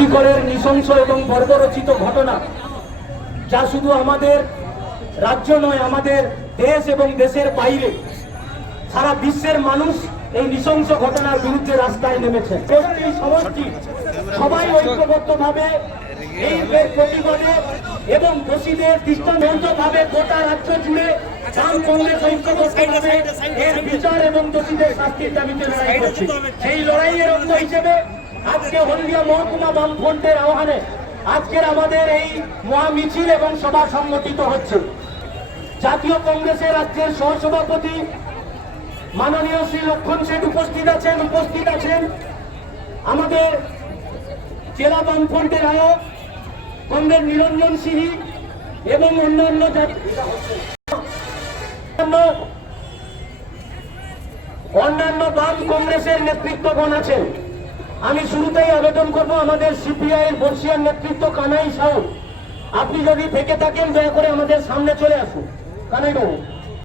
আর্যিকরের নৃশংস এবং বর্বরচিত ঘটনা, যা শুধু আমাদের রাজ্য নয়, আমাদের দেশ এবং দেশের বাইরে, সারা বিশ্বের মানুষ এই নৃশংস ঘটনার বিরুদ্ধে রাস্তায় নেমেছে। সবাই ঐক্যবদ্ধভাবে এই এর প্রতিবাদে এবং দোষীদের দৃষ্টান্তভাবে গোটা রাজ্য জুড়ে বাম কংগ্রেস ঐক্যবদ্ধভাবে এর বিচার এবং দোষীদের শাস্তির দাবিতে লড়াই করছে। সেই লড়াইয়ের অঙ্গ হিসেবে আজকে হলদিয়া মহকুমা বামফ্রন্টের আহ্বানে আজকের আমাদের এই মহা মিছিল এবং সভা সংগঠিত হচ্ছে। জাতীয় কংগ্রেসের রাজ্যের সহসভাপতি মাননীয় শ্রী লক্ষণ সেন উপস্থিত আছেন উপস্থিত আছেন। আমাদের জেলা বামফ্রন্টের আয়োগ কংগ্রেস নিরঞ্জন সিঁড়ি এবং অন্যান্য অন্যান্য- অন্যান্য বাম কংগ্রেসের নেতৃত্বগণ আছেন। আমি শুরুতেই আবেদন করব আমাদের সিপিআই এর বর্ষিয়ার নেতৃত্ব কানাই সাউ আপনি যদি থেকে থাকেন, দয়া করে আমাদের সামনে চলে আসুন। কানাই বাবু